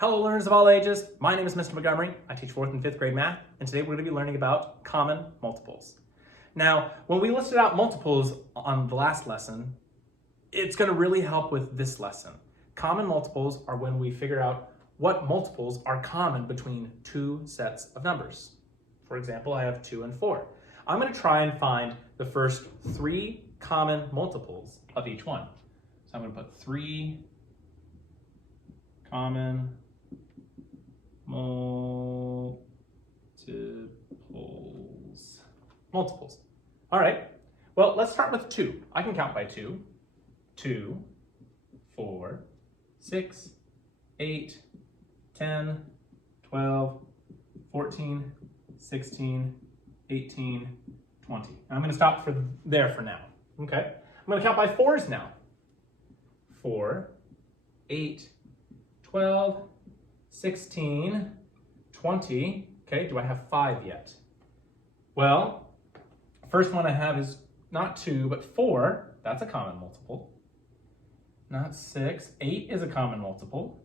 Hello learners of all ages, my name is Mr. Montgomery. I teach 4th and 5th grade math, and today we're going to be learning about common multiples. Now, when we listed out multiples on the last lesson, it's going to really help with this lesson. Common multiples are when we figure out what multiples are common between two sets of numbers. For example, I have 2 and 4. I'm going to try and find the first 3 common multiples of each one. So I'm going to put 3 common multiples. All right, well, let's start with 2. I can count by 2. 2, 4, 6, 8, 10, 12, 14, 16, 18, 20. I'm going to stop there for now, okay? I'm going to count by 4s now. 4, 8, 12, 16, 20. Okay, do I have 5 yet? Well, first one I have is not 2, but 4. That's a common multiple. Not 6. 8 is a common multiple.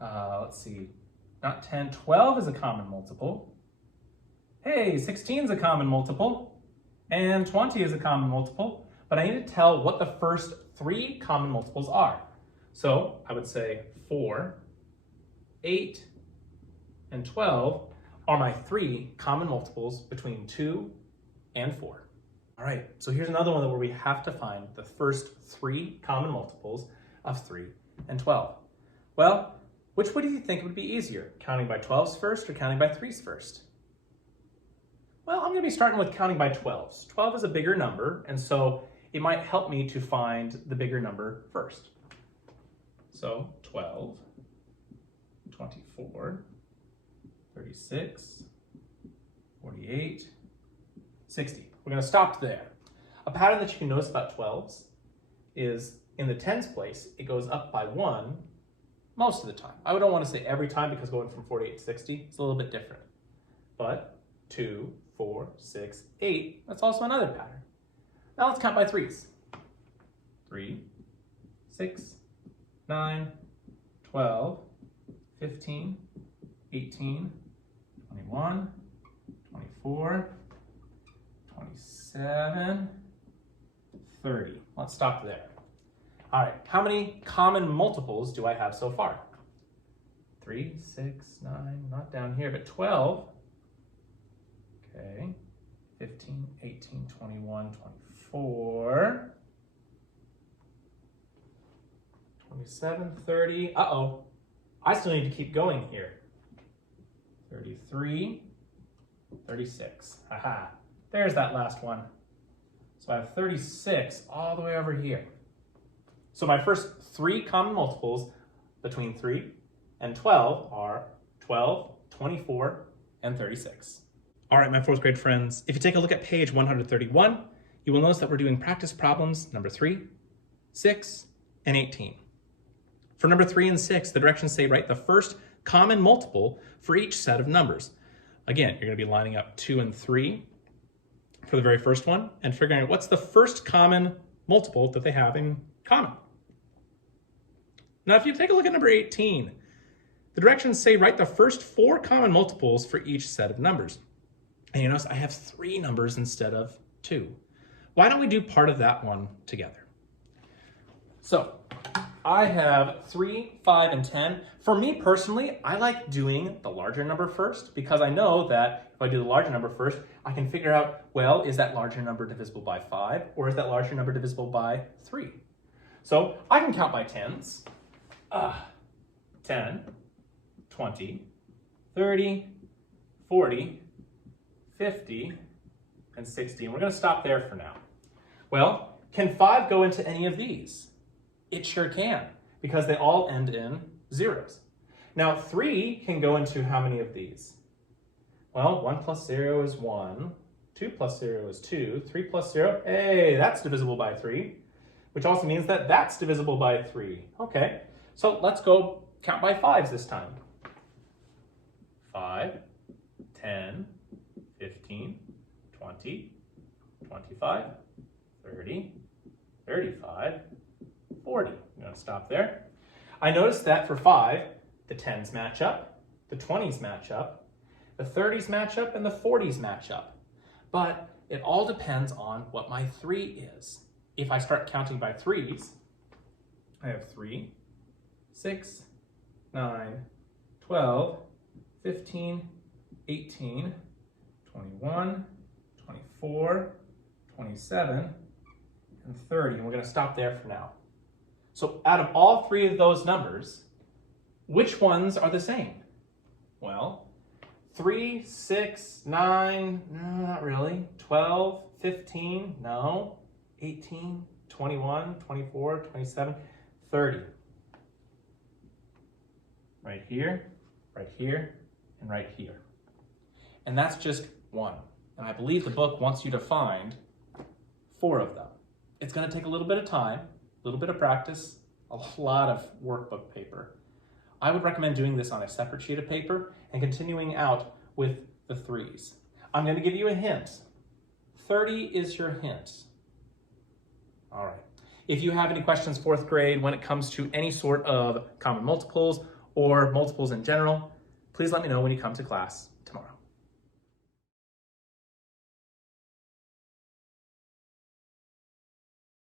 Let's see. Not 10. 12 is a common multiple. Hey, 16 is a common multiple. And 20 is a common multiple. But I need to tell what the first 3 common multiples are. So I would say 4, 8, and 12 are my 3 common multiples between 2 and 4. All right, so here's another one where we have to find the first 3 common multiples of 3 and 12. Well, which way do you think would be easier? Counting by 12s first or counting by 3s first? Well, I'm going to be starting with counting by 12s. 12 is a bigger number, and so it might help me to find the bigger number first. So 12, 24, 36, 48, 60. We're going to stop there. A pattern that you can notice about 12s is in the tens place, it goes up by 1 most of the time. I don't want to say every time because going from 48 to 60 is a little bit different. But 2, 4, 6, 8, that's also another pattern. Now let's count by 3s. 3, 6, 9, 12, 15, 18, 21, 24, 27, 30. Let's stop there. All right, how many common multiples do I have so far? 3, 6, 9, not down here, but 12. Okay, 15, 18, 21, 24. 27, 30, uh-oh, I still need to keep going here. 33, 36, haha, there's that last one. So I have 36 all the way over here. So my first 3 common multiples between 3 and 12 are 12, 24, and 36. All right, my 4th grade friends, if you take a look at page 131, you will notice that we're doing practice problems number 3, 6, and 18. For number 3 and 6, the directions say write the first common multiple for each set of numbers. Again, you're going to be lining up 2 and 3 for the very first one and figuring out what's the first common multiple that they have in common. Now, if you take a look at number 18, the directions say write the first 4 common multiples for each set of numbers. And you notice I have 3 numbers instead of 2. Why don't we do part of that one together? So, I have 3, 5, and 10. For me personally, I like doing the larger number first because I know that if I do the larger number first, I can figure out, well, is that larger number divisible by 5 or is that larger number divisible by 3? So I can count by 10s. 10, 20, 30, 40, 50, and 60. And we're going to stop there for now. Well, can 5 go into any of these? It sure can, because they all end in zeros. Now, 3 can go into how many of these? Well, 1 plus 0 is 1, 2 plus 0 is 2, 3 plus 0, hey, that's divisible by 3, which also means that that's divisible by 3. Okay, so let's go count by 5s this time. 5, 10, 15, 20, 25, 30, 35, 40. I'm going to stop there. I noticed that for 5, The 10s match up, the 20s match up, the 30s match up, and the 40s match up. But it all depends on what my 3 is. If I start counting by 3s, I have 3, 6, 9, 12, 15, 18, 21, 24, 27, and 30. And we're going to stop there for now. So out of all 3 of those numbers, which ones are the same? Well, 3, 6, 9, no, not really. 12, 15, no. 18, 21, 24, 27, 30. Right here, and right here. And that's just 1. And I believe the book wants you to find 4 of them. It's going to take a little bit of time, a little bit of practice, a lot of workbook paper. I would recommend doing this on a separate sheet of paper and continuing out with the 3s. I'm going to give you a hint. 30 is your hint. All right. If you have any questions 4th grade when it comes to any sort of common multiples or multiples in general, please let me know when you come to class tomorrow.